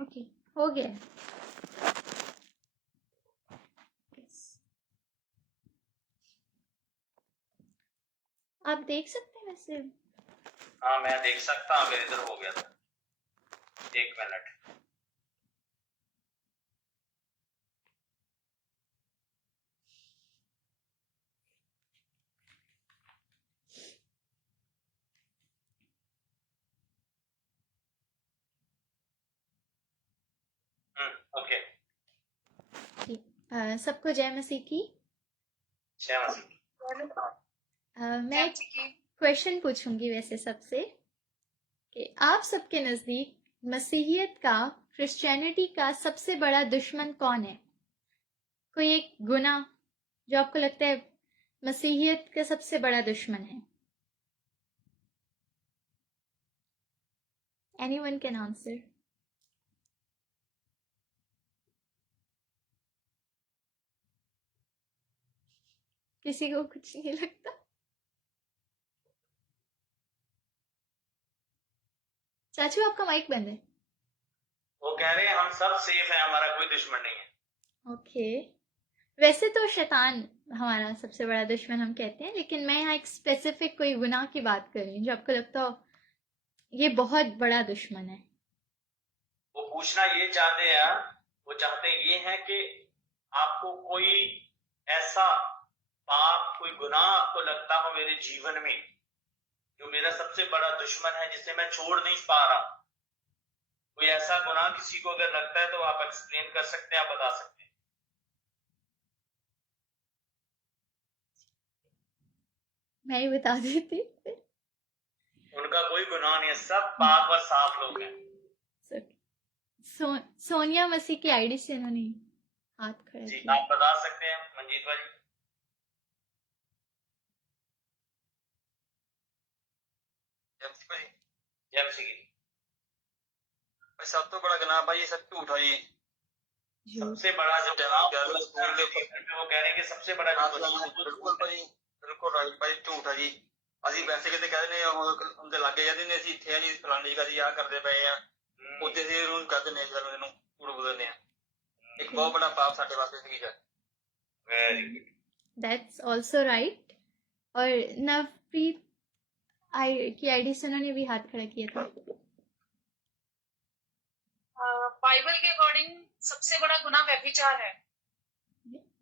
Okay ہو گیا. آپ دیکھ سکتے ہیں ویسے؟ ہاں میں دیکھ سکتا ہوں. میرے ادھر ہو گیا تھا. 1 منٹ. اوکے. سب کو جے مسیح کی. جے مسیح. میں ایک کویشچن پوچھوں گی ویسے سب سے کہ آپ سب کے نزدیک مسیحیت کا، کرسچینٹی کا سب سے بڑا دشمن کون ہے؟ کوئی ایک گناہ جو آپ کو لگتا ہے مسیحیت کا سب سے بڑا دشمن ہے. Any one can answer. کسی کو کچھ نہیں لگتا؟ چاچو آپ کا مائک بند ہے. وہ کہہ رہے ہیں ہم سب سیف ہیں، ہمارا کوئی دشمن نہیں ہے. اوکے. ویسے تو شیطان ہمارا سب سے بڑا دشمن ہم کہتے ہیں، لیکن میں یہاں ایک اسپیسیفک کوئی گناہ کی بات کر رہی ہوں جو آپ کو لگتا ہو یہ بہت بڑا دشمن ہے. وہ پوچھنا یہ چاہتے ہیں، وہ چاہتے یہ ہیں کہ آپ کو کوئی ایسا پاپ، کوئی گناہ آپ کو لگتا ہو میرے جیون میں جو میرا سب سے بڑا دشمن ہے، جسے میں چھوڑ نہیں پا رہا. کوئی ایسا گناہ کسی کو اگر لگتا ہے تو آپ ایکسپلین کر سکتے ہیں، آپ بتا سکتے ہیں. میں ہی بتا دیتی. ان کا کوئی گناہ نہیں ہے، سب پاک اور صاف لوگ ہیں. سونیا مسیح کی آئی ڈی سے انہوں نے ہاتھ کھڑا جی کیا. آپ بتا سکتے ہیں منجیت بھائی. جیم سی کی سب تو بڑا گناہ بھائی سب جھوٹا جی. سب سے بڑا جو جناب وہ کہہ رہے ہیں کہ سب سے بڑا بالکل بھائی، بالکل رائٹ بھائی، جھوٹ ہے جی. ਅਸੀਂ ਵੈਸੇ ਕਿਤੇ ਕਹਿ ਦਿੰਦੇ ਆ ਉਹਦੇ ਲਾਗੇ ਜਾਂਦੇ ਨੇ ਅਸੀਂ ਇੱਥੇ ਆ ਜੀ ਫਲਾਣੀ ਜਗ੍ਹਾ ਜੀ ਆਹ ਕਰਦੇ ਪਏ ਆ, ਉੱਥੇ ਅਸੀਂ ਇਹਨੂੰ ਕਹਿ ਦਿੰਦੇ ਆ ਇਹਨੂੰ ਝੂਠ ਬੋਲਦੇ ਆ. ਇੱਕ ਬਹੁਤ ਬੜਾ ਪਾਪ ਸਾਡੇ ਵਾਸਤੇ ਸੀ ਹੈ. Very good. That's also right. اور نوپریت کی آئی ڈی سے انہوں نے بھی ہاتھ کھڑا کیا تھا. بائبل کے اکارڈنگ سب سے بڑا گناہ ویبھچار ہے.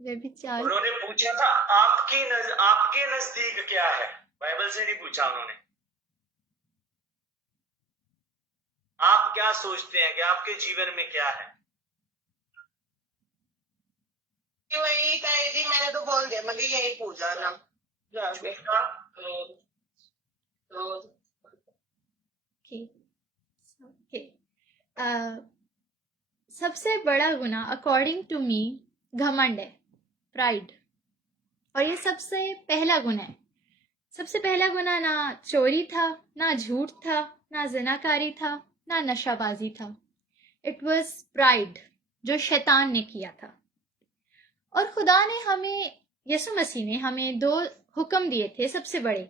ویبھچار. انہوں نے پوچھا تھا آپ کے نزدیک کیا ہے، بائبل سے نہیں پوچھا انہوں نے. آپ کیا سوچتے ہیں کہ آپ کے جیون میں کیا ہے؟ وہی کہے جی میں نے تو بول دیا، مگر یہی پوچھا نا. سب سے بڑا گناہ اکارڈنگ ٹو می گھمنڈ ہے، پرائڈ. اور یہ سب سے پہلا گناہ ہے. سب سے پہلا گناہ نہ چوری تھا، نہ جھوٹ تھا، نہ زناکاری تھا، نہ نشہ بازی تھا. اٹ واز پرائڈ جو شیطان نے کیا تھا. اور خدا نے ہمیں، یسوع مسیح نے ہمیں 2 حکم دیے تھے سب سے بڑے،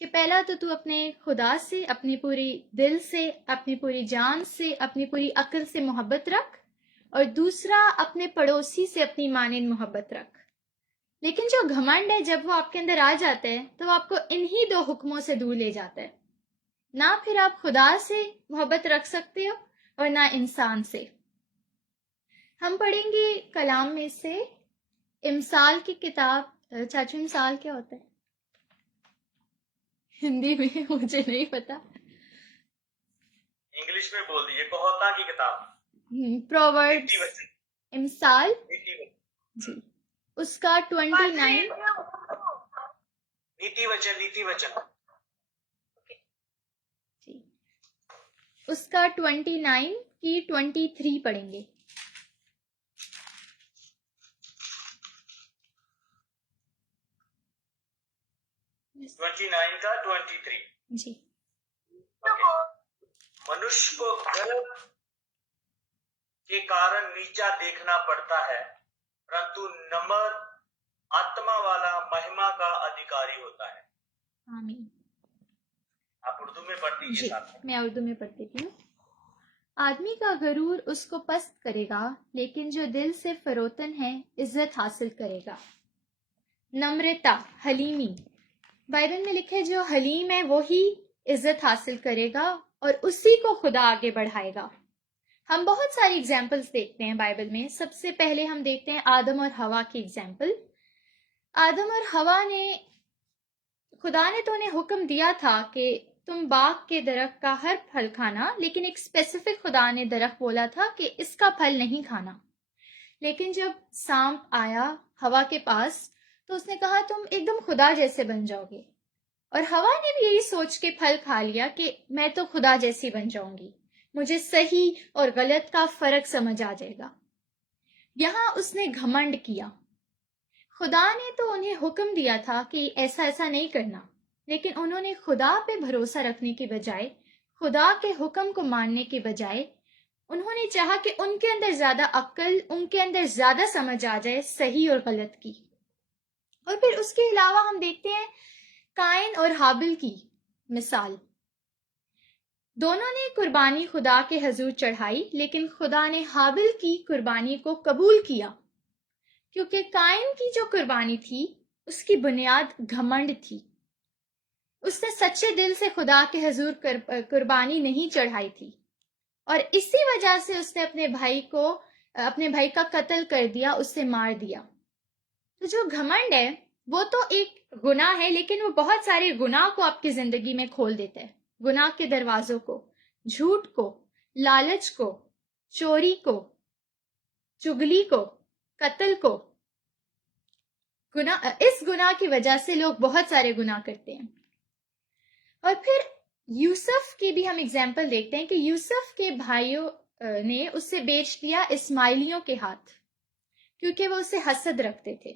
کہ پہلا تو اپنے خدا سے اپنی پوری دل سے، اپنی پوری جان سے، اپنی پوری عقل سے محبت رکھ، اور دوسرا اپنے پڑوسی سے اپنی مانند محبت رکھ. لیکن جو گھمنڈ ہے جب وہ آپ کے اندر آ جاتا ہے تو وہ آپ کو انہی 2 حکموں سے دور لے جاتا ہے. نہ پھر آپ خدا سے محبت رکھ سکتے ہو اور نہ انسان سے. ہم پڑھیں گے کلام میں سے امثال کی کتاب. چاچو امثال کیا ہوتا ہے ہندی میں؟ مجھے نہیں پتا. انگلش میں بول دیجیے. کہوتا کی کتاب. پرووربس. امثال جی، اس کا 29. نیتی وچن. نیتی وچن. جی، اس کا 29 کی 23 پڑھیں گے. ٹوینٹی نائن کا 23. جی. منش کو گرو کے کارن نیچا دیکھنا پڑتا ہے، پرنتو نمر آتما والا مہما کا ادھیکاری ہوتا ہے. آمین. آپ اردو میں پڑھ دیجیے جی ساتھ میں. میں اردو میں پڑھتی ہوں. آدمی کا غرور اس کو پست کرے گا، لیکن جو دل سے فروتن ہے عزت حاصل کرے گا۔ نمرتا، حلیمی، بائبل میں لکھے جو حلیم ہے وہی عزت حاصل کرے گا اور اسی کو خدا آگے بڑھائے گا۔ ہم بہت ساری ایگزامپلس دیکھتے ہیں بائبل میں۔ سب سے پہلے ہم دیکھتے ہیں آدم اور ہوا کی ایگزامپل۔ آدم اور ہوا نے، خدا نے تو انہیں حکم دیا تھا کہ تم باغ کے درخت کا ہر پھل کھانا، لیکن ایک اسپیسیفک خدا نے درخت بولا تھا کہ اس کا پھل نہیں کھانا۔ لیکن جب سانپ آیا ہوا کے پاس تو اس نے کہا تم ایک دم خدا جیسے بن جاؤ گے، اور ہوا نے بھی یہی سوچ کے پھل کھا لیا کہ میں تو خدا جیسی بن جاؤں گی، مجھے صحیح اور غلط کا فرق سمجھ آ جائے گا۔ یہاں اس نے گھمنڈ کیا۔ خدا نے تو انہیں حکم دیا تھا کہ ایسا ایسا نہیں کرنا، لیکن انہوں نے خدا پہ بھروسہ رکھنے کی بجائے، خدا کے حکم کو ماننے کے بجائے، انہوں نے چاہا کہ ان کے اندر زیادہ عقل، ان کے اندر زیادہ سمجھ آ جائے صحیح اور غلط کی۔ اور پھر اس کے علاوہ ہم دیکھتے ہیں قائن اور حابل کی مثال۔ دونوں نے قربانی خدا کے حضور چڑھائی، لیکن خدا نے حابل کی قربانی کو قبول کیا، کیونکہ قائن کی جو قربانی تھی اس کی بنیاد گھمنڈ تھی۔ اس نے سچے دل سے خدا کے حضور قربانی نہیں چڑھائی تھی، اور اسی وجہ سے اس نے اپنے بھائی کا قتل کر دیا، اسے مار دیا۔ تو جو گھمنڈ ہے وہ تو ایک گناہ ہے، لیکن وہ بہت سارے گناہ کو آپ کی زندگی میں کھول دیتا ہے، گناہ کے دروازوں کو، جھوٹ کو، لالچ کو، چوری کو، چگلی کو، قتل کو۔ اس گناہ کی وجہ سے لوگ بہت سارے گناہ کرتے ہیں۔ اور پھر یوسف کی بھی ہم اگزامپل دیکھتے ہیں کہ یوسف کے بھائیوں نے اسے بیچ دیا اسماعیلیوں کے ہاتھ، کیونکہ وہ اسے حسد رکھتے تھے۔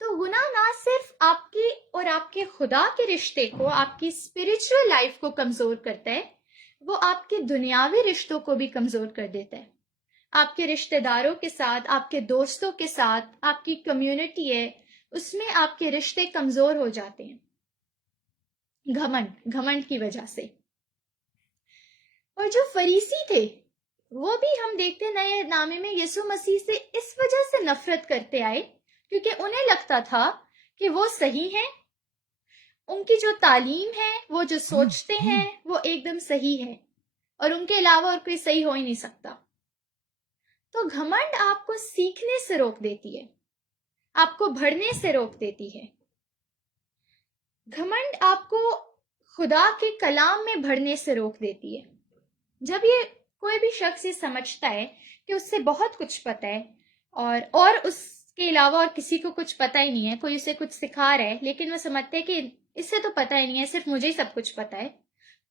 تو گناہ نہ صرف آپ کی اور آپ کے خدا کے رشتے کو، آپ کی اسپرچل لائف کو کمزور کرتا ہے، وہ آپ کے دنیاوی رشتوں کو بھی کمزور کر دیتا ہے۔ آپ کے رشتہ داروں کے ساتھ، آپ کے دوستوں کے ساتھ، آپ کی کمیونٹی ہے، اس میں آپ کے رشتے کمزور ہو جاتے ہیں گھمنڈ کی وجہ سے۔ اور جو فریسی تھے وہ بھی ہم دیکھتے ہیں نئے نامے میں یسوع مسیح سے اس وجہ سے نفرت کرتے آئے کیونکہ انہیں لگتا تھا کہ وہ صحیح ہیں، ان کی جو تعلیم ہے، وہ جو سوچتے ہیں وہ ایک دم صحیح ہے، اور ان کے علاوہ اور کوئی صحیح ہو ہی نہیں سکتا۔ تو گھمنڈ آپ کو سیکھنے سے روک دیتی ہے، آپ کو بڑھنے سے روک دیتی ہے۔ گھمنڈ آپ کو خدا کے کلام میں بڑھنے سے روک دیتی ہے۔ جب یہ کوئی بھی شخص یہ سمجھتا ہے کہ اس سے بہت کچھ پتہ ہے اور اس کے علاوہ اور کسی کو کچھ پتہ ہی نہیں ہے، کوئی اسے کچھ سکھا رہا ہے لیکن وہ سمجھتے ہیں کہ اس سے تو پتہ ہی نہیں ہے، صرف مجھے ہی سب کچھ پتہ ہے،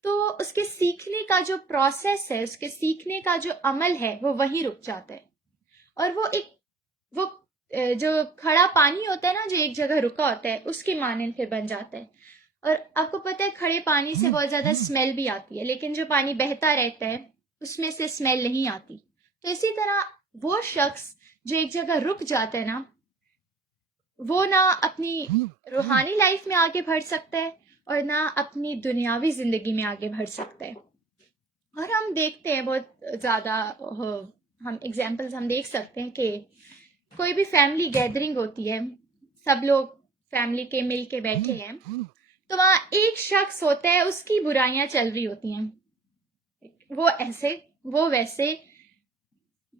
تو اس کے سیکھنے کا جو پروسیس ہے، اس کے سیکھنے کا جو عمل ہے وہ وہیں رک جاتا ہے، اور وہ جو کھڑا پانی ہوتا ہے نا، جو ایک جگہ رکا ہوتا ہے، اس کے مانند پھر بن جاتا ہے۔ اور آپ کو پتہ ہے کھڑے پانی سے بہت زیادہ اسمیل بھی آتی ہے، لیکن جو پانی بہتا رہتا ہے اس میں سے اسمیل نہیں آتی۔ تو اسی طرح وہ شخص جو ایک جگہ رک جاتا ہے نا، وہ نہ اپنی روحانی لائف میں آگے بڑھ سکتا ہے اور نہ اپنی دنیاوی زندگی میں آگے بڑھ سکتا ہے۔ اور ہم دیکھتے ہیں بہت زیادہ، ہم ایگزامپلز ہم دیکھ سکتے ہیں کہ کوئی بھی فیملی گیدرنگ ہوتی ہے، سب لوگ فیملی کے مل کے بیٹھے ہیں، تو وہاں ایک شخص ہوتا ہے، اس کی برائیاں چل رہی ہوتی ہیں، وہ ایسے وہ ویسے۔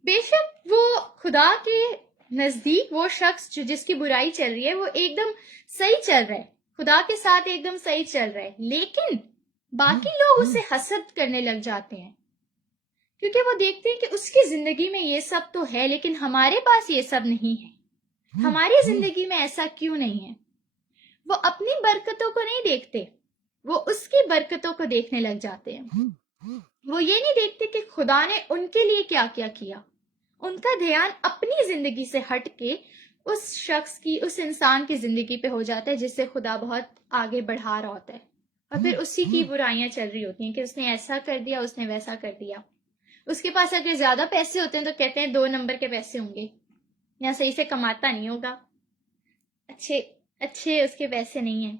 بے شک وہ خدا کے نزدیک وہ شخص جس کی برائی چل رہی ہے وہ ایک دم صحیح چل رہا ہے، خدا کے ساتھ ایک دم صحیح چل رہا ہے، لیکن باقی لوگ اسے حسد کرنے لگ جاتے ہیں کیونکہ وہ دیکھتے ہیں کہ اس کی زندگی میں یہ سب تو ہے لیکن ہمارے پاس یہ سب نہیں ہے، ہماری زندگی میں ایسا کیوں نہیں ہے۔ وہ اپنی برکتوں کو نہیں دیکھتے، وہ اس کی برکتوں کو دیکھنے لگ جاتے ہیں۔ وہ یہ نہیں دیکھتے کہ خدا نے ان کے لیے کیا کیا کیا، ان کا دھیان اپنی زندگی سے ہٹ کے اس شخص کی، اس انسان کی زندگی پہ ہو جاتا ہے جس سے خدا بہت آگے بڑھا رہا ہوتا ہے، اور پھر اسی کی برائیاں چل رہی ہوتی ہیں کہ اس نے ایسا کر دیا، اس نے ویسا کر دیا۔ اس کے پاس اگر زیادہ پیسے ہوتے ہیں تو کہتے ہیں 2 نمبر کے پیسے ہوں گے، یا صحیح سے کماتا نہیں ہوگا، اچھے اس کے پیسے نہیں ہیں۔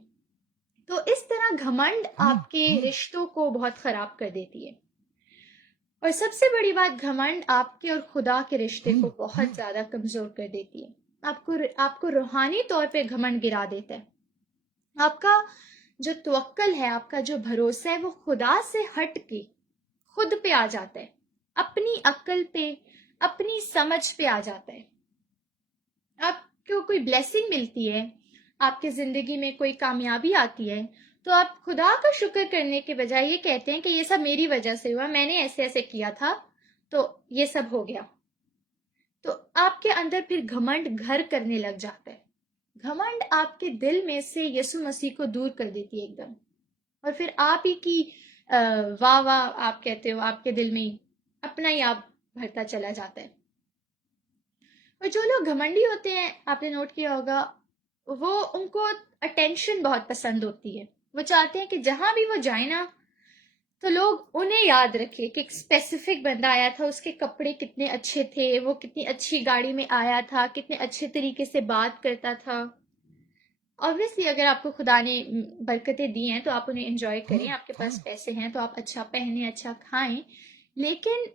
تو اس طرح گھمنڈ آپ کے رشتوں کو بہت خراب کر دیتی ہے۔ اور سب سے بڑی بات، گھمنڈ آپ کے اور خدا کے رشتے کو بہت زیادہ کمزور کر دیتی ہے. آپ کو روحانی طور پہ گھمنڈ گرا دیتا ہے. آپ کا جو توکل ہے، آپ کا جو بھروسہ ہے، وہ خدا سے ہٹ کے خود پہ آ جاتا ہے، اپنی عقل پہ، اپنی سمجھ پہ آ جاتا ہے. آپ کو کوئی بلیسنگ ملتی ہے، آپ کی زندگی میں کوئی کامیابی آتی ہے، تو آپ خدا کا شکر کرنے کے بجائے یہ کہتے ہیں کہ یہ سب میری وجہ سے ہوا، میں نے ایسے ایسے کیا تھا تو یہ سب ہو گیا. تو آپ کے اندر پھر گھمنڈ گھر کرنے لگ جاتا ہے. گھمنڈ آپ کے دل میں سے یسوع مسیح کو دور کر دیتی ہے ایک دم، اور پھر آپ ہی کی واہ واہ آپ کہتے ہو، آپ کے دل میں ہی اپنا ہی آپ بھرتا چلا جاتا ہے. اور جو لوگ گھمنڈی ہوتے ہیں، آپ نے نوٹ کیا ہوگا، ان کو اٹینشن بہت پسند ہوتی ہے. وہ چاہتے ہیں کہ جہاں بھی وہ جائیں نا تو لوگ انہیں یاد رکھے کہ ایک اسپیسیفک بندہ آیا تھا، اس کے کپڑے کتنے اچھے تھے، وہ کتنی اچھی گاڑی میں آیا تھا، کتنے اچھے طریقے سے بات کرتا تھا. obviously اگر آپ کو خدا نے برکتیں دی ہیں تو آپ انہیں انجوائے کریں، آپ کے پاس پیسے ہیں تو آپ اچھا پہنیں، اچھا کھائیں، لیکن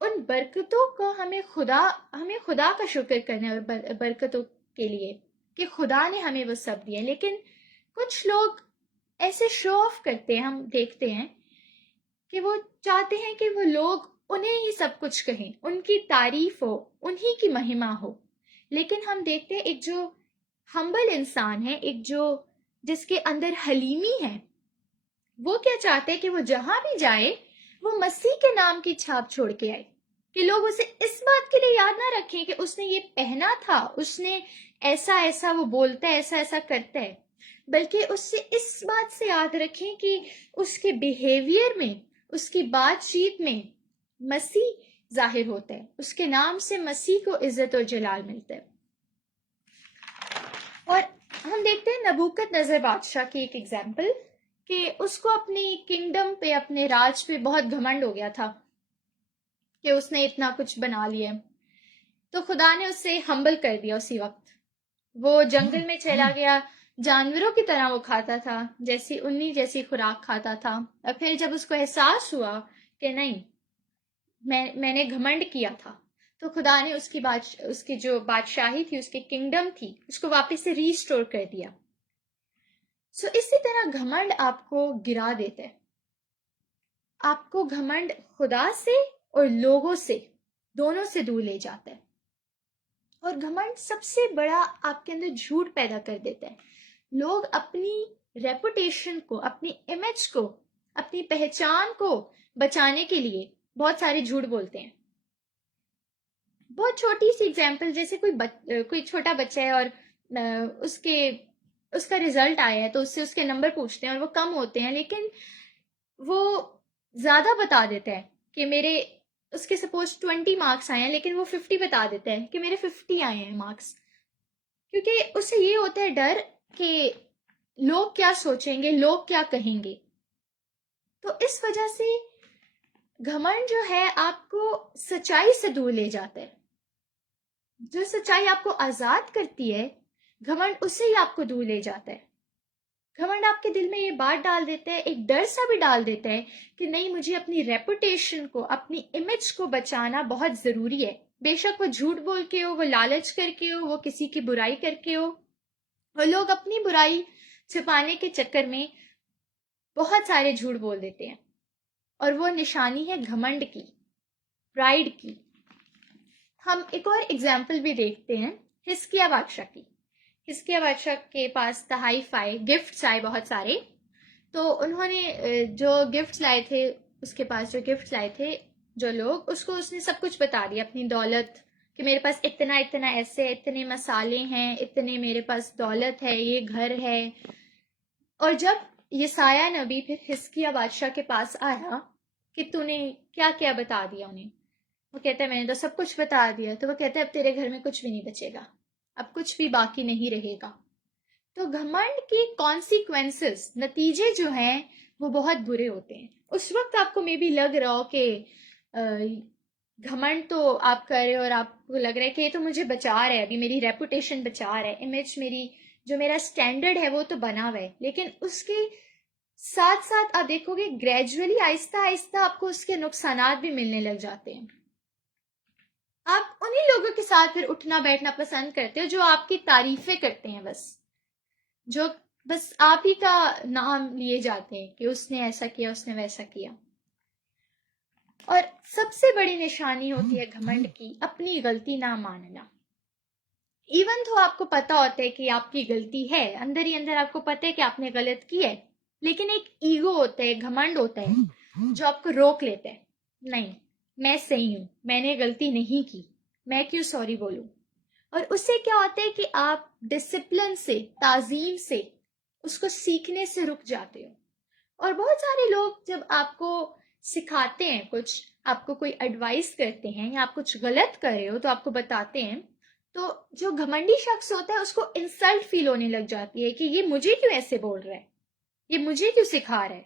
ان برکتوں کو ہمیں خدا کا شکر کرنا ہے، اور برکتوں کے لیے کہ خدا نے ہمیں وہ سب دیے. لیکن کچھ لوگ ایسے شو آف کرتے ہیں، ہم دیکھتے ہیں کہ وہ چاہتے ہیں کہ وہ لوگ انہیں ہی سب کچھ کہیں، ان کی تعریف ہو، انہی کی مہما ہو. لیکن ہم دیکھتے ہیں ایک جو ہمبل انسان ہے، ایک جس کے اندر حلیمی ہے، وہ کیا چاہتے ہیں کہ وہ جہاں بھی جائے وہ مسیح کے نام کی چھاپ چھوڑ کے آئے، کہ لوگ اسے اس بات کے لیے یاد نہ رکھیں کہ اس نے یہ پہنا تھا، اس نے ایسا ایسا وہ بولتا ہے، ایسا ایسا کرتا ہے، بلکہ اس سے اس بات سے یاد رکھیں کہ اس کے بیہیویئر میں، اس کی بات چیت میں مسیح ظاہر ہوتا ہے، اس کے نام سے مسیح کو عزت اور جلال ملتا ہے. اور ہم دیکھتے ہیں نبوکت نظر بادشاہ کی ایک ایگزامپل، کہ اس کو اپنی کنگڈم پہ، اپنے راج پہ بہت گھمنڈ ہو گیا تھا کہ اس نے اتنا کچھ بنا لیا. تو خدا نے اسے ہمبل کر دیا. اسی وقت وہ جنگل میں چلا گیا، جانوروں کی طرح وہ کھاتا تھا، جیسی خوراک کھاتا تھا. اور پھر جب اس کو احساس ہوا کہ نہیں، میں نے گھمنڈ کیا تھا، تو خدا نے اس کی جو بادشاہی تھی، اس کی کنگڈم تھی، اس کو واپس سے ریسٹور کر دیا. سو اسی طرح گھمنڈ آپ کو گرا دیتا ہے. آپ کو گھمنڈ خدا سے اور لوگوں سے، دونوں سے دور لے جاتا ہے. اور گھمنڈ سب سے بڑا آپ کے اندر جھوٹ پیدا کر دیتا ہے. لوگ اپنی ریپوٹیشن کو، اپنی امیج کو، اپنی پہچان کو بچانے کے لیے بہت سارے جھوٹ بولتے ہیں. بہت چھوٹی سی اگزامپل، جیسے کوئی چھوٹا بچہ ہے اور اس کا رزلٹ آیا ہے تو اس سے اس کے نمبر پوچھتے ہیں اور وہ کم ہوتے ہیں، لیکن وہ زیادہ بتا دیتا ہے کہ اس کے سپوز 20 مارکس آئے ہیں، لیکن وہ 50 بتا دیتا ہے کہ میرے 50 آئے ہیں مارکس، کیونکہ اس سے یہ ہوتا ہے ڈر کہ لوگ کیا سوچیں گے، لوگ کیا کہیں گے. تو اس وجہ سے گھمنڈ جو ہے آپ کو سچائی سے دور لے جاتا ہے. جو سچائی آپ کو آزاد کرتی ہے، گھمنڈ اس سے ہی آپ کو دور لے جاتا ہے. گھمنڈ آپ کے دل میں یہ بات ڈال دیتا ہے، ایک ڈر سا بھی ڈال دیتا ہے کہ نہیں، مجھے اپنی ریپوٹیشن کو، اپنی امیج کو بچانا بہت ضروری ہے. بے شک وہ جھوٹ بول کے ہو، وہ لالچ کر کے ہو، وہ کسی کی برائی کر کے ہو. اور لوگ اپنی برائی چھپانے کے چکر میں بہت سارے جھوٹ بول دیتے ہیں، اور وہ نشانی ہے گھمنڈ کی، پرائڈ کی. ہم ایک اور ایگزامپل بھی دیکھتے ہیں حزقیہ بادشاہ کی. حزقیہ بادشاہ کے پاس تحائف آئے، گفٹس آئے بہت سارے. تو انہوں نے جو گفٹس لائے تھے، اس کے پاس جو گفٹس لائے تھے جو لوگ، اس نے سب کچھ بتا دیا، اپنی دولت، کہ میرے پاس اتنا ایسے، اتنے مسالے ہیں، اتنے میرے پاس دولت ہے، یہ گھر ہے. اور جب یسایہ نبی پھر حزقیہ بادشاہ کے پاس آیا کہ تو نے کیا کیا بتا دیا انہیں، وہ کہتا ہے میں نے تو سب کچھ بتا دیا. تو وہ کہتا ہے اب تیرے گھر میں کچھ بھی نہیں بچے گا، اب کچھ بھی باقی نہیں رہے گا. تو گھمنڈ کی کانسیکوینسز، نتیجے جو ہیں وہ بہت برے ہوتے ہیں. اس وقت آپ کو میں بھی لگ رہا ہو کہ گھمنڈ تو آپ کر رہے ہو اور آپ کو لگ رہا ہے کہ یہ تو مجھے بچا رہا ہے، ابھی میری ریپوٹیشن بچا رہا ہے، امیج میری، جو میرا سٹینڈرڈ ہے وہ تو بنا ہوا ہے. لیکن اس کے ساتھ ساتھ آپ دیکھو گے گریجولی آہستہ آہستہ آپ کو اس کے نقصانات بھی ملنے لگ جاتے ہیں. آپ انہی لوگوں کے ساتھ پھر اٹھنا بیٹھنا پسند کرتے ہو جو آپ کی تعریفیں کرتے ہیں، جو بس آپ ہی کا نام لیے جاتے ہیں کہ اس نے ایسا کیا، اس نے ویسا کیا. اور سب سے بڑی نشانی ہوتی ہے گھمنڈ کی اپنی غلطی نہ ماننا. ایون تو آپ کو پتا ہوتا ہے کہ آپ کی غلطی ہے، اندر ہی اندر آپ کو پتا ہے کہ آپ نے غلط کی ہے، لیکن ایک ایگو ہوتا ہے، گھمنڈ ہوتا ہے جو آپ کو روک لیتا ہے. نہیں، میں صحیح ہوں، میں نے غلطی نہیں کی، میں کیوں سوری بولوں. اور اس سے کیا ہوتا ہے کہ آپ ڈسپلن سے، تعظیم سے اس کو سیکھنے سے رک جاتے ہو. اور بہت سارے لوگ جب آپ کو سکھاتے ہیں کچھ، آپ کو کوئی ایڈوائس کرتے ہیں یا آپ کچھ غلط کر رہے ہو تو آپ کو بتاتے ہیں، تو جو گھمنڈی شخص ہوتا ہے اس کو انسلٹ فیل ہونے لگ جاتی ہے کہ یہ مجھے کیوں ایسے بول رہا ہے، یہ مجھے کیوں سکھا رہا ہے،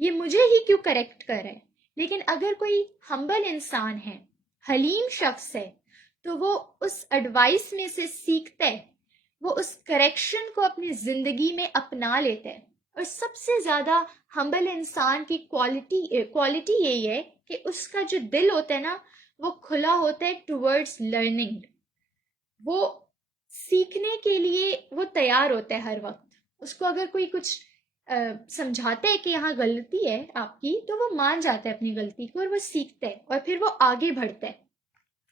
یہ مجھے ہی کیوں کریکٹ کر رہا ہے. لیکن اگر کوئی ہمبل انسان ہے، حلیم شخص ہے، تو وہ اس ایڈوائس میں سے سیکھتا ہے، وہ اس کریکشن کو اپنی زندگی میں اپنا لیتا ہے. اور سب سے زیادہ ہمبل انسان کی کوالٹی یہی ہے کہ اس کا جو دل ہوتا ہے نا، وہ کھلا ہوتا ہے ٹورڈز لرننگ. وہ سیکھنے کے لیے وہ تیار ہوتا ہے ہر وقت. اس کو اگر کوئی کچھ سمجھاتا ہے کہ یہاں غلطی ہے آپ کی، تو وہ مان جاتا ہے اپنی غلطی کو اور وہ سیکھتا ہے اور پھر وہ آگے بڑھتا ہے،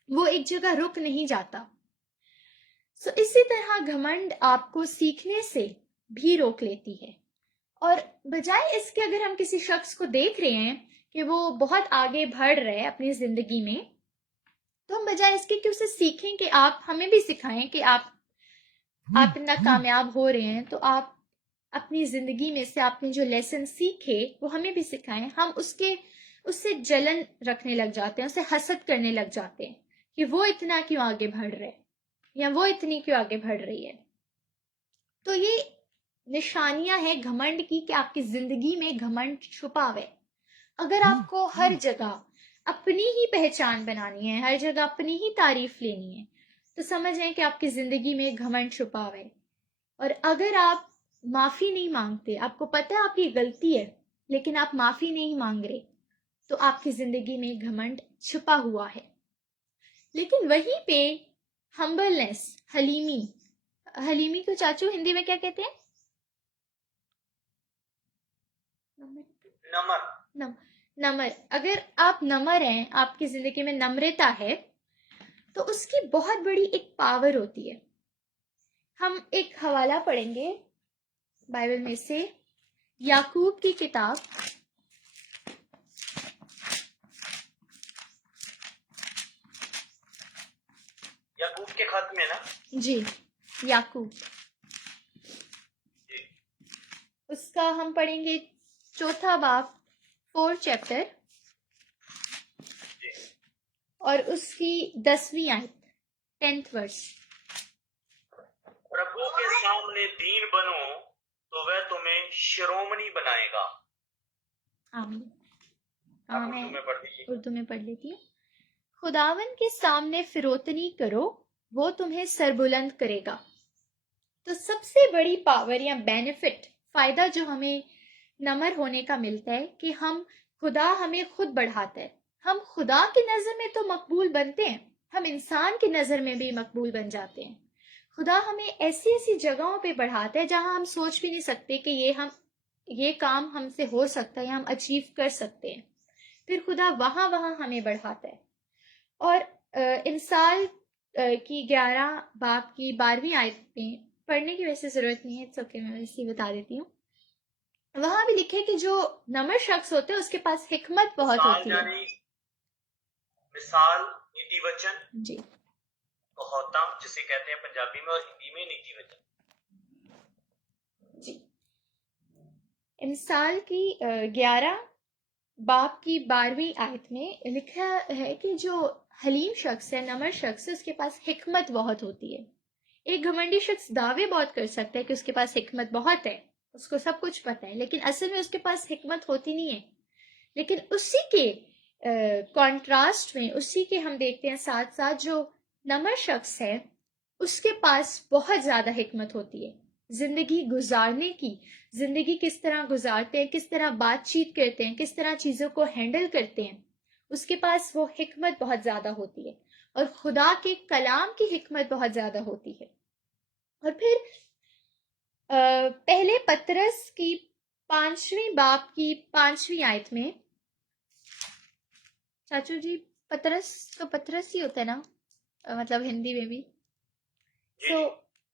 وہ ایک جگہ رک نہیں جاتا. سو اسی طرح گھمنڈ آپ کو سیکھنے سے بھی روک لیتی ہے. اور بجائے اس کے اگر ہم کسی شخص کو دیکھ رہے ہیں کہ وہ بہت آگے بڑھ رہے ہیں اپنی زندگی میں، تو ہم بجائے اس کے کہ اسے سیکھیں کہ آپ ہمیں بھی سکھائیں کہ آپ اتنا کامیاب ہو رہے ہیں، تو آپ اپنی زندگی میں سے آپ نے جو لیسن سیکھے وہ ہمیں بھی سکھائیں. ہم اس سے جلن رکھنے لگ جاتے ہیں، اسے حسد کرنے لگ جاتے ہیں کہ وہ اتنا کیوں آگے بڑھ رہے یا وہ اتنی کیوں آگے بڑھ رہی ہے. تو یہ نشانیاں ہیں گھمنڈ کی کہ آپ کی زندگی میں گھمنڈ چھپا ہوئے. اگر آپ کو ہر جگہ اپنی ہی پہچان بنانی ہے، ہر جگہ اپنی ہی تعریف لینی ہے، تو سمجھیں کہ آپ کی زندگی میں گھمنڈ چھپا ہوئے. اور اگر آپ معافی نہیں مانگتے، آپ کو پتہ ہے آپ کی غلطی ہے لیکن آپ معافی نہیں مانگ رہے، تو آپ کی زندگی میں گھمنڈ چھپا ہوا ہے. لیکن وہیں پہ ہمبلنس، حلیمی کو چاچو ہندی میں کیا کہتے ہیں؟ نمر. اگر آپ نمر ہیں، آپ کی زندگی میں نمرتا ہے، تو اس کی بہت بڑی ایک پاور ہوتی ہے. ہم ایک حوالہ پڑھیں گے بائبل میں سے، یعقوب کی کتاب یعقوب کے خط میں نا، جی یعقوب، اس کا ہم پڑھیں گے 4 باب 4 چیپٹر اور اس کی 10ویں آیت 10th ورس. پربھو کے سامنے دین بنو تو وہ تمہیں شرومنی بنائے گا. آمین. آپ اردو میں پڑھ دیجیے. اردو میں پڑھ لیتی ہوں. خداون کے سامنے فروتنی کرو، وہ تمہیں سربلند کرے گا. تو سب سے بڑی پاور یا بینیفٹ، فائدہ جو ہمیں نمر ہونے کا ملتا ہے کہ خدا ہمیں خود بڑھاتا ہے. ہم خدا کی نظر میں تو مقبول بنتے ہیں، ہم انسان کی نظر میں بھی مقبول بن جاتے ہیں. خدا ہمیں ایسی ایسی جگہوں پہ بڑھاتا ہے جہاں ہم سوچ بھی نہیں سکتے کہ یہ کام ہم سے ہو سکتا ہے یا ہم اچیو کر سکتے ہیں. پھر خدا وہاں ہمیں بڑھاتا ہے. اور انسال کی 11 باب کی 12ویں آیت میں پڑھنے کی ویسے ضرورت نہیں ہے، میں ویسے بتا دیتی ہوں. وہاں بھی لکھے کہ جو نمر شخص ہوتے ہیں اس کے پاس حکمت بہت ہوتی ہے. یعنی مثال، نیتی وچن، جی ہوتا جسے کہتے ہیں پنجابی میں، اور ہندی میں نیتی وچن. جی. انسال کی 11 باب کی 12ویں آیت میں لکھا ہے کہ جو حلیم شخص ہے، نمر شخص ہے، اس کے پاس حکمت بہت ہوتی ہے. ایک گھمنڈی شخص دعوے بہت کر سکتا ہے کہ اس کے پاس حکمت بہت ہے، اس کو سب کچھ پتہ ہے، لیکن اصل میں اس کے پاس حکمت ہوتی نہیں ہے. لیکن اسی کے کانٹراسٹ میں، اسی کے ہم دیکھتے ہیں ساتھ ساتھ جو نمر شخص ہے اس کے پاس بہت زیادہ حکمت ہوتی ہے، زندگی گزارنے کی، زندگی کس طرح گزارتے ہیں، کس طرح بات چیت کرتے ہیں، کس طرح چیزوں کو ہینڈل کرتے ہیں، اس کے پاس وہ حکمت بہت زیادہ ہوتی ہے، اور خدا کے کلام کی حکمت بہت زیادہ ہوتی ہے۔ اور پھر پہلے پطرس کی 5ویں باب کی 5ویں آیت میں، چاچو جی پطرس تو پطرس ہی ہوتا ہے نا، مطلب ہندی میں بھی، تو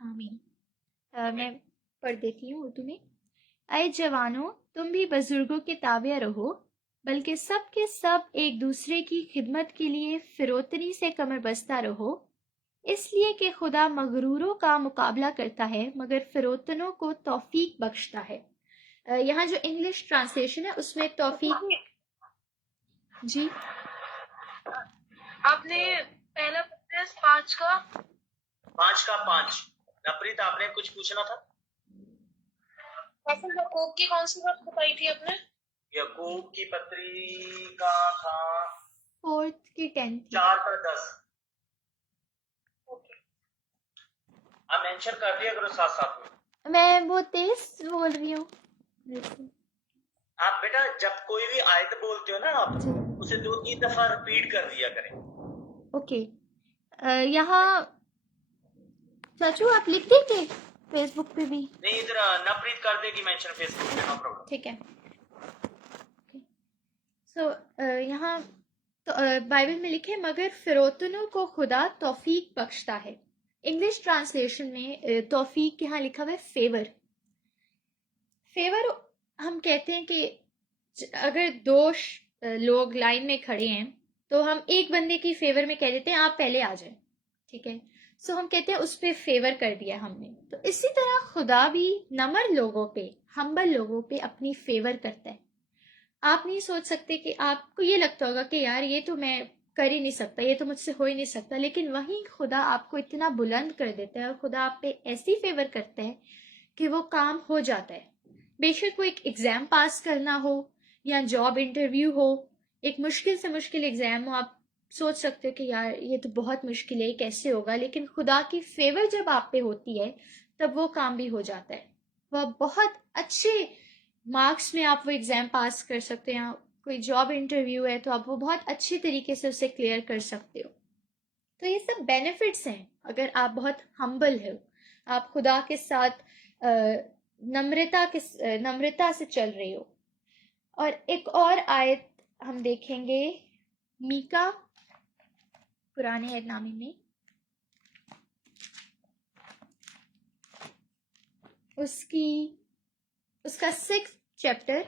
آمین۔ میں پڑھ دیتی ہوں اردو میں۔ اے جوانوں، تم بھی بزرگوں کے تابع رہو، بلکہ سب کے سب ایک دوسرے کی خدمت کے لیے فروتنی سے کمر بستہ رہو، اس لیے کہ خدا مغروروں کا مقابلہ کرتا ہے مگر فروتنوں کو توفیق بخشتا ہے۔ یہاں جو انگلش ٹرانسلیشن ہے اس میں توفیق، جی آپ نے پہلا پطرس 5 کا 5 نپریت آپ نے کچھ پوچھنا تھا؟ ایسے یعقوب کی کون سی بات بتائی تھی آپ نے؟ یعقوب کی پتری کا تھا 4 کی 10 4 کا 10۔ آپ مینشن کر دیا کرو ساتھ ساتھ میں۔ میں بہت تیز بول رہی ہوں۔ آپ بیٹا جب کوئی بھی آیت بولتے ہو نا آپ جی اسے 2-3 دفعہ ریپیٹ کر دیا کریں۔ اوکے، یہاں چاچو آپ لکھ دیں گے فیس بک پہ بھی؟ نہیں ادھر نپریت کر دے گی مینشن فیس بک پہ، نو پرابلم۔ ٹھیک ہے۔ سو یہاں تو بائبل میں لکھے مگر فروتنوں کو خدا توفیق بخشتا ہے۔ انگلش ٹرانسلیشن میں توفیق یہاں لکھا ہوا ہے فیور۔ فیور ہم کہتے ہیں کہ اگر 2 لوگ لائن میں کھڑے ہیں تو ہم ایک بندے کی فیور میں کہہ دیتے ہیں آپ پہلے آ جائیں، ٹھیک ہے، سو ہم کہتے ہیں اس پہ فیور کر دیا ہم نے۔ تو اسی طرح خدا بھی نمر لوگوں پہ، ہمبل لوگوں پہ اپنی فیور کرتا ہے۔ آپ نہیں سوچ سکتے کہ آپ کو یہ لگتا ہوگا کہ یار یہ تو میں کر ہی نہیں سکتا، یہ تو مجھ سے ہو ہی نہیں سکتا، لیکن وہیں خدا آپ کو اتنا بلند کر دیتا ہے اور خدا آپ پہ ایسی فیور کرتا ہے کہ وہ کام ہو جاتا ہے۔ بے شک وہ ایک ایگزام پاس کرنا ہو یا جاب انٹرویو ہو، ایک مشکل سے مشکل ایگزام ہو، آپ سوچ سکتے ہو کہ یار یہ تو بہت مشکل ہے، یہ کیسے ہوگا، لیکن خدا کی فیور جب آپ پہ ہوتی ہے تب وہ کام بھی ہو جاتا ہے۔ وہ بہت اچھے مارکس میں آپ وہ ایگزام پاس کر سکتے ہیں، کوئی جاب انٹرویو ہے تو آپ وہ بہت اچھے طریقے سے اسے کلیئر کر سکتے ہو۔ تو یہ سب بینیفٹس ہیں اگر آپ بہت ہمبل ہو، آپ خدا کے ساتھ نمرتا سے چل رہے ہو۔ اور ایک اور آیت ہم دیکھیں گے میکا پرانے عہد نامے میں، اس کا 6 چیپٹر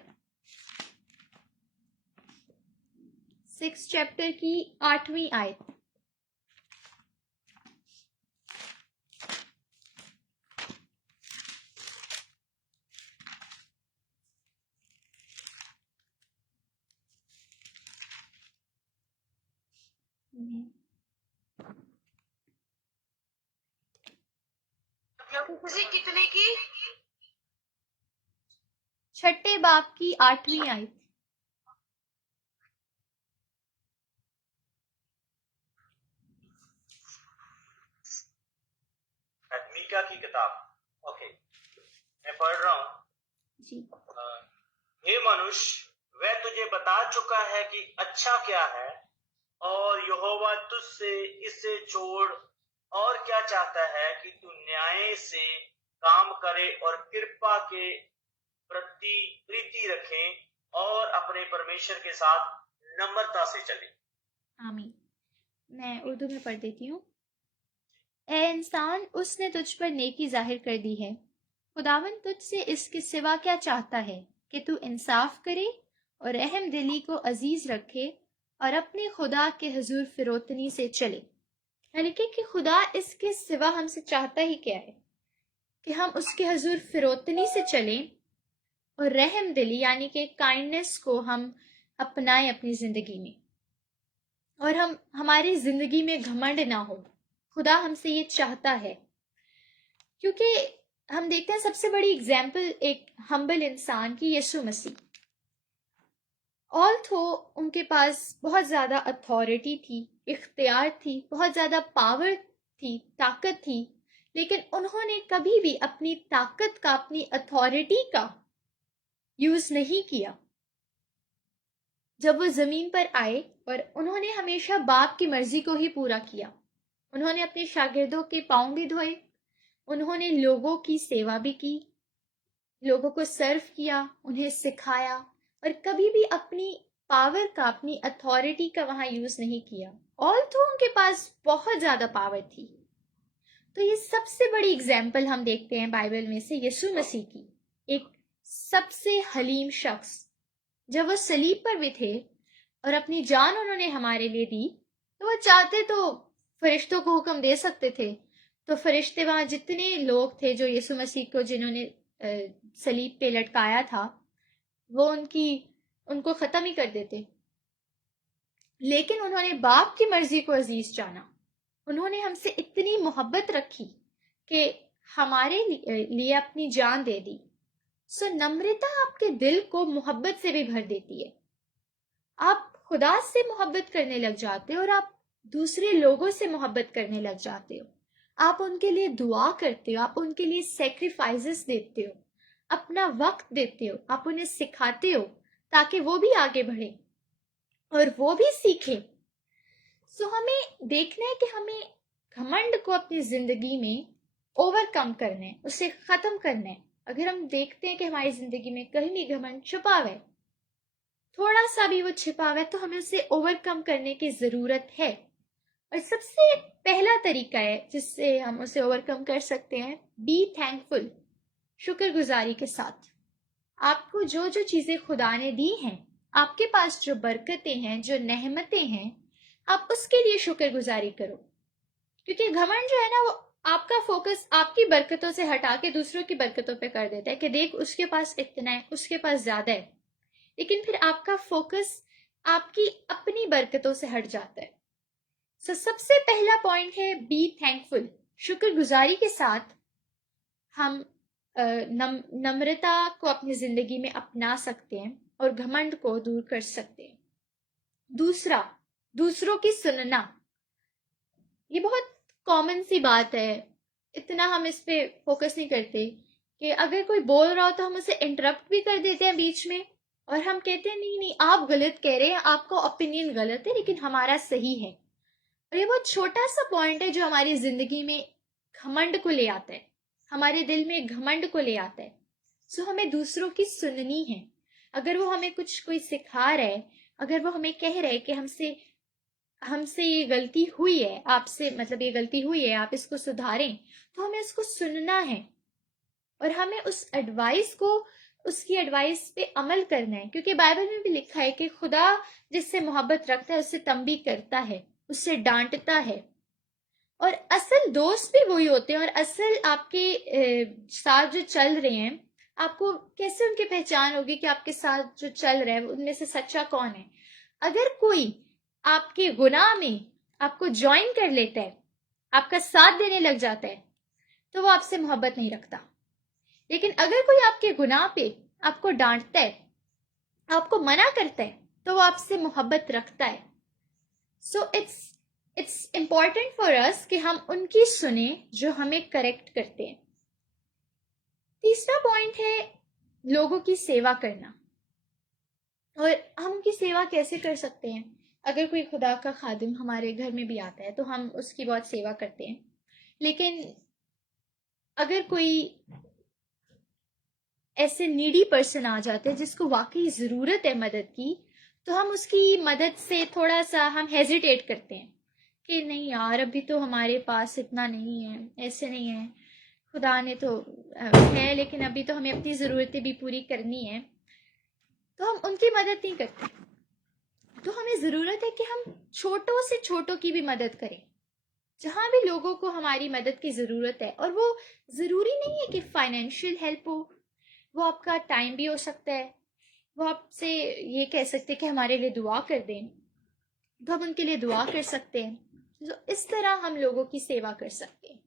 کی 8ویں آیت۔ کتنے کی؟ 6 باب کی 8ویں آیت۔ میکا کی کتاب، اوکے میں پڑھ رہا ہوں۔ جی ہے منوش، وہ تجھے بتا چکا ہے کہ اچھا کیا ہے، اور یہوہ تجھ سے اسے چھوڑ اور کیا چاہتا ہے کہ تو نیائے سے کام کرے اور کرپا کے پرتی پریتی رکھے اور اپنے پرمیشور کے ساتھ نمرتا سے چلے۔ آمین۔ میں اردو میں پڑھ دیتی ہوں۔ اے انسان، اس نے تجھ پر نیکی ظاہر کر دی ہے، خداوند تجھ سے اس کے سوا کیا چاہتا ہے کہ تو انصاف کرے اور رحم دلی کو عزیز رکھے اور اپنے خدا کے حضور فروتنی سے چلے۔ یعنی کہ خدا اس کے سوا ہم سے چاہتا ہی کیا ہے کہ ہم اس کے حضور فروتنی سے چلیں اور رحم دلی یعنی کہ کائنڈنس کو ہم اپنائیں اپنی زندگی میں۔ اور ہماری زندگی میں گھمنڈ نہ ہو. خدا ہم سے یہ چاہتا ہے، کیونکہ ہم دیکھتے ہیں سب سے بڑی اگزامپل ایک ہمبل انسان کی یسوع مسیح. آلتھو ان کے پاس بہت زیادہ اتھارٹی تھی، اختیار تھی، بہت زیادہ پاور تھی، طاقت تھی، لیکن انہوں نے کبھی بھی اپنی طاقت کا، اپنی اتھارٹی کا یوز نہیں کیا. جب وہ زمین پر آئے اور انہوں نے ہمیشہ باپ کی مرضی کو ہی پورا کیا. انہوں نے اپنے شاگردوں کے پاؤں بھی دھوئے، انہوں نے لوگوں کی سیوا بھی کی، لوگوں کو سرو کیا، انہیں سکھایا، اور کبھی بھی اپنی پاور کا، اپنی اتھارٹی کا وہاں یوز نہیں کیا. آلتھو ان کے پاس بہت زیادہ پاور تھی. تو یہ سب سے بڑی اگزامپل ہم دیکھتے ہیں بائبل میں سے یسوع مسیح کی، ایک سب سے حلیم شخص. جب وہ صلیب پر بھی تھے اور اپنی جان انہوں نے ہمارے لیے دی، تو وہ چاہتے تو فرشتوں کو حکم دے سکتے تھے. تو فرشتے وہاں جتنے لوگ تھے جو یسوع مسیح کو جنہوں نے صلیب پہ لٹکایا تھا، وہ ان کو ختم ہی کر دیتے. لیکن انہوں نے باپ کی مرضی کو عزیز جانا. انہوں نے ہم سے اتنی محبت رکھی کہ ہمارے لیے اپنی جان دے دی. سو نمرتا آپ کے دل کو محبت سے بھی بھر دیتی ہے. آپ خدا سے محبت کرنے لگ جاتے ہو اور آپ دوسرے لوگوں سے محبت کرنے لگ جاتے ہو. آپ ان کے لیے دعا کرتے ہو، آپ ان کے لیے سیکریفائسز دیتے ہو، اپنا وقت دیتے ہو، آپ انہیں سکھاتے ہو تاکہ وہ بھی آگے بڑھیں اور وہ بھی سیکھیں. سو ہمیں دیکھنا ہے کہ ہمیں گھمنڈ کو اپنی زندگی میں اوور کم کرنا ہے، اسے ختم کرنا ہے. اگر ہم دیکھتے ہیں کہ ہماری زندگی میں کہیں بھی گھمنڈ چھپا ہوا ہے، تھوڑا سا بھی وہ چھپا ہوا ہے، تو ہمیں اسے اوور کم کرنے کی ضرورت ہے. اور سب سے پہلا طریقہ ہے جس سے ہم اسے اوور کم کر سکتے ہیں، بی تھینکفل، شکر گزاری کے ساتھ. آپ کو جو جو چیزیں خدا نے دی ہیں، آپ کے پاس جو برکتیں ہیں، جو نعمتیں ہیں، آپ اس کے لیے شکر گزاری کرو. کیونکہ گھمنڈ جو ہے نا، وہ آپ کا فوکس آپ کی برکتوں سے ہٹا کے دوسروں کی برکتوں پہ کر دیتا ہے کہ دیکھ اس کے پاس اتنا ہے، اس کے پاس زیادہ ہے. لیکن پھر آپ کا فوکس آپ کی اپنی برکتوں سے ہٹ جاتا ہے. سب سے پہلا پوائنٹ ہے بی تھینکفل. شکر گزاری کے ساتھ ہم نمرتا کو اپنی زندگی میں اپنا سکتے ہیں اور گھمنڈ کو دور کر سکتے ہیں. دوسرا، دوسروں کی سننا. یہ بہت کامن سی بات ہے، اتنا ہم اس پہ فوکس نہیں کرتے کہ اگر کوئی بول رہا ہو تو ہم اسے انٹرپٹ بھی کر دیتے ہیں بیچ میں، اور ہم کہتے ہیں نہیں آپ غلط کہہ رہے ہیں، آپ کا اوپینین غلط ہے لیکن ہمارا صحیح ہے. اور یہ بہت چھوٹا سا پوائنٹ ہے جو ہماری زندگی میں گھمنڈ کو لے آتا ہے، ہمارے دل میں گھمنڈ کو لے آتا ہے. سو ہمیں دوسروں کی سننی ہے. اگر وہ ہمیں کوئی سکھا رہا ہے، اگر وہ ہمیں کہہ رہے کہ ہم سے یہ غلطی ہوئی ہے، آپ سے مطلب یہ غلطی ہوئی ہے، آپ اس کو سدھاریں، تو ہمیں اس کو سننا ہے اور ہمیں اس کی ایڈوائس پہ عمل کرنا ہے. کیونکہ بائبل میں بھی لکھا ہے کہ خدا جس سے محبت رکھتا ہے اس سے تنبیہ کرتا ہے، اس سے ڈانٹتا ہے. اور اصل دوست بھی وہی ہوتے ہیں، اور اصل آپ کے ساتھ جو چل رہے ہیں، آپ کو کیسے ان کی پہچان ہوگی کہ آپ کے ساتھ جو چل رہا ہے ان میں سے سچا کون ہے؟ اگر کوئی آپ کے گناہ میں آپ کو جوائن کر لیتا ہے، آپ کا ساتھ دینے لگ جاتا ہے، تو وہ آپ سے محبت نہیں رکھتا. لیکن اگر کوئی آپ کے گناہ پہ آپ کو ڈانٹتا ہے، آپ کو منع کرتا ہے، تو وہ آپ سے محبت رکھتا ہے. سو اٹس امپورٹنٹ فار اس کہ ہم ان کی سنیں جو ہمیں کریکٹ کرتے ہیں. تیسرا پوائنٹ ہے لوگوں کی سیوا کرنا. اور ہم ان کی سیوا کیسے کر سکتے ہیں؟ اگر کوئی خدا کا خادم ہمارے گھر میں بھی آتا ہے تو ہم اس کی بہت سیوا کرتے ہیں. لیکن اگر کوئی ایسے نیڈی پرسن آ جاتے ہیں جس کو واقعی ضرورت ہے مدد کی، تو ہم اس کی مدد سے تھوڑا سا ہم ہیزیٹیٹ کرتے ہیں کہ نہیں یار، ابھی تو ہمارے پاس اتنا نہیں ہے، ایسے نہیں ہے، خدا نے تو ہے لیکن ابھی تو ہمیں اپنی ضرورتیں بھی پوری کرنی ہے، تو ہم ان کی مدد نہیں کرتے. تو ہمیں ضرورت ہے کہ ہم چھوٹوں سے چھوٹوں کی بھی مدد کریں. جہاں بھی لوگوں کو ہماری مدد کی ضرورت ہے، اور وہ ضروری نہیں ہے کہ فائنینشیل ہیلپ ہو، وہ آپ کا ٹائم بھی ہو سکتا ہے، وہ آپ سے یہ کہہ سکتے کہ ہمارے لیے دعا کر دیں. تو ہم ان کے لیے دعا کر سکتے ہیں. تو اس طرح ہم لوگوں کی سیوا کر سکتے ہیں.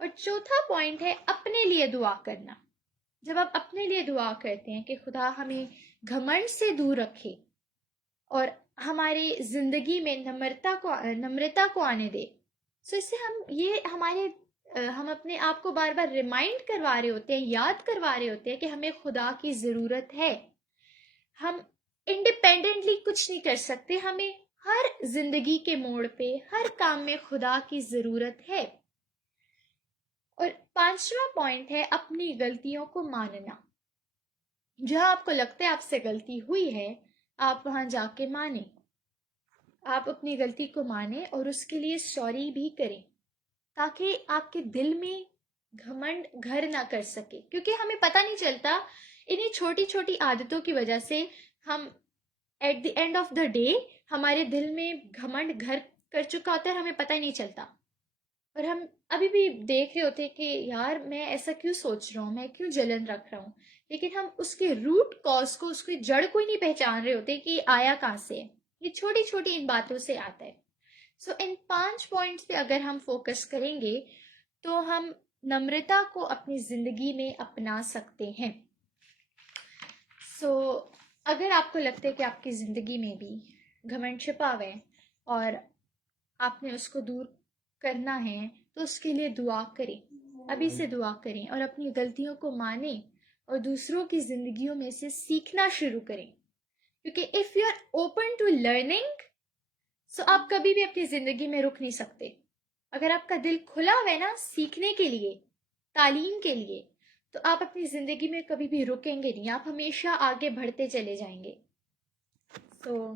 اور چوتھا پوائنٹ ہے اپنے لیے دعا کرنا. جب آپ اپنے لیے دعا کرتے ہیں کہ خدا ہمیں گھمنڈ سے دور رکھے اور ہماری زندگی میں نمرتا کو آنے دے، سو اس سے ہم اپنے آپ کو بار بار ریمائنڈ کروا رہے ہوتے ہیں، یاد کروا رہے ہوتے ہیں کہ ہمیں خدا کی ضرورت ہے. ہم انڈیپینڈنٹلی کچھ نہیں کر سکتے، ہمیں ہر زندگی کے موڑ پہ ہر کام میں خدا کی ضرورت ہے. اور 5واں پوائنٹ ہے اپنی غلطیوں کو ماننا. جہاں آپ کو لگتا ہے آپ سے غلطی ہوئی ہے، آپ وہاں جا کے مانیں. آپ اپنی غلطی کو مانیں اور اس کے لیے سوری بھی کریں، تاکہ آپ کے دل میں گھمنڈ گھر نہ کر سکے. کیونکہ ہمیں پتہ نہیں چلتا، انہیں چھوٹی چھوٹی عادتوں کی وجہ سے ہم at the end of the day ہمارے دل میں گھمنڈ گھر کر چکا ہوتا ہے اور ہمیں پتہ ہی نہیں چلتا. اور ہم ابھی بھی دیکھ رہے ہوتے کہ یار میں ایسا کیوں سوچ رہا ہوں، میں کیوں جلن رکھ رہا ہوں، لیکن ہم اس کے روٹ کاز کو، اس کی جڑ کو ہی نہیں پہچان رہے ہوتے کہ آیا کہاں سے ہے. یہ چھوٹی چھوٹی ان باتوں سے آتا ہے. سو ان 5 پوائنٹس پہ اگر ہم فوکس کریں گے تو ہم نمرتا کو اپنی زندگی میں اپنا سکتے ہیں. سو اگر آپ کو لگتا ہے کہ آپ کی زندگی میں بھی گھمنڈ چھپا ہوا ہے اور آپ نے اس کو دور کرنا ہے، تو اس کے لیے دعا کریں، ابھی سے دعا کریں اور اپنی غلطیوں کو مانیں اور دوسروں کی زندگیوں میں سے سیکھنا شروع کریں. کیونکہ if you are open to learning, so آپ کبھی بھی اپنی زندگی میں رک نہیں سکتے. اگر آپ کا دل کھلا ہوا ہے نا سیکھنے کے لیے، تعلیم کے لیے، تو آپ اپنی زندگی میں کبھی بھی رکیں گے نہیں، آپ ہمیشہ آگے بڑھتے چلے جائیں گے. سو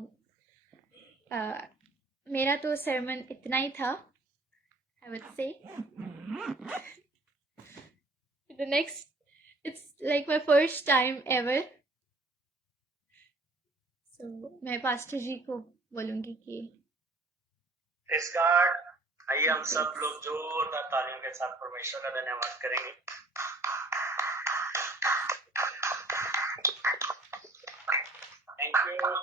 میرا تو سرمن اتنا ہی تھا. I would say the next, it's like my first time ever. So میں پاسٹر جی کو بولوں گی کہ اس گاڈ آئیے ہم سب لوگ زوردار تعلیم کے ساتھ پرمیشور کا دھنیہ کریں گے. Thank you,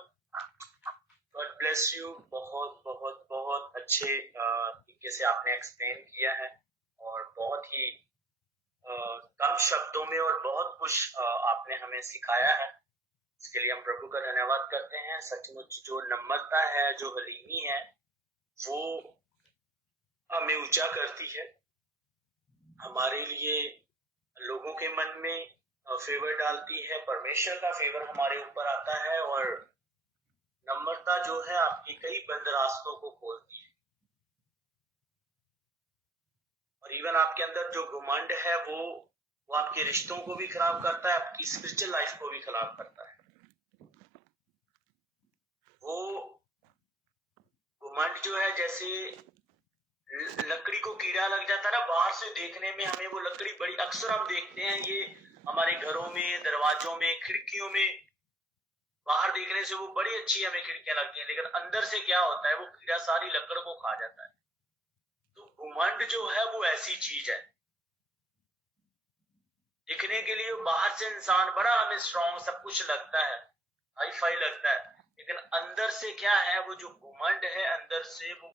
God bless you. بہت بہت بہت اچھے طریقے سے آپ نے ایکسپلین کیا ہے اور بہت ہی کم شبدوں میں اور بہت کچھ آپ نے ہمیں سکھایا ہے. اس کے لیے ہم پربھو کا دھنیہ واد کرتے ہیں. سچ مچ جو نمرتا ہے، جو حلیمی ہے، وہ ہمیں اونچا کرتی ہے. ہمارے لیے لوگوں کے من میں فیور ڈالتی ہے، پرمیشور کا فیور ہمارے اوپر آتا ہے. اور نمرتا جو ہے آپ کی کئی بند راستوں کو کھولتی ہے. اور ایون آپ کے اندر جو گھمنڈ ہے وہ آپ کے رشتوں کو بھی خراب کرتا ہے، آپ کی اسپرچل لائف کو بھی خراب کرتا ہے. وہ گھمنڈ جو ہے جیسے لکڑی کو کیڑا لگ جاتا ہے نا، باہر سے دیکھنے میں ہمیں وہ لکڑی بڑی، اکثر ہم دیکھتے ہیں یہ ہمارے گھروں میں، دروازوں میں، کھڑکیوں میں، باہر دیکھنے سے وہ بڑی اچھی ہمیں کھڑکیاں لگتی ہیں، لیکن اندر سے کیا ہوتا ہے، وہ کیڑا ساری لکڑ کو کھا جاتا ہے. تو گھمنڈ جو ہے وہ ایسی چیز ہے، دکھنے کے لیے باہر سے انسان بڑا ہمیں اسٹرانگ سب کچھ لگتا ہے، ہائی فائی لگتا ہے، لیکن اندر سے کیا ہے، وہ جو گھمنڈ ہے اندر سے وہ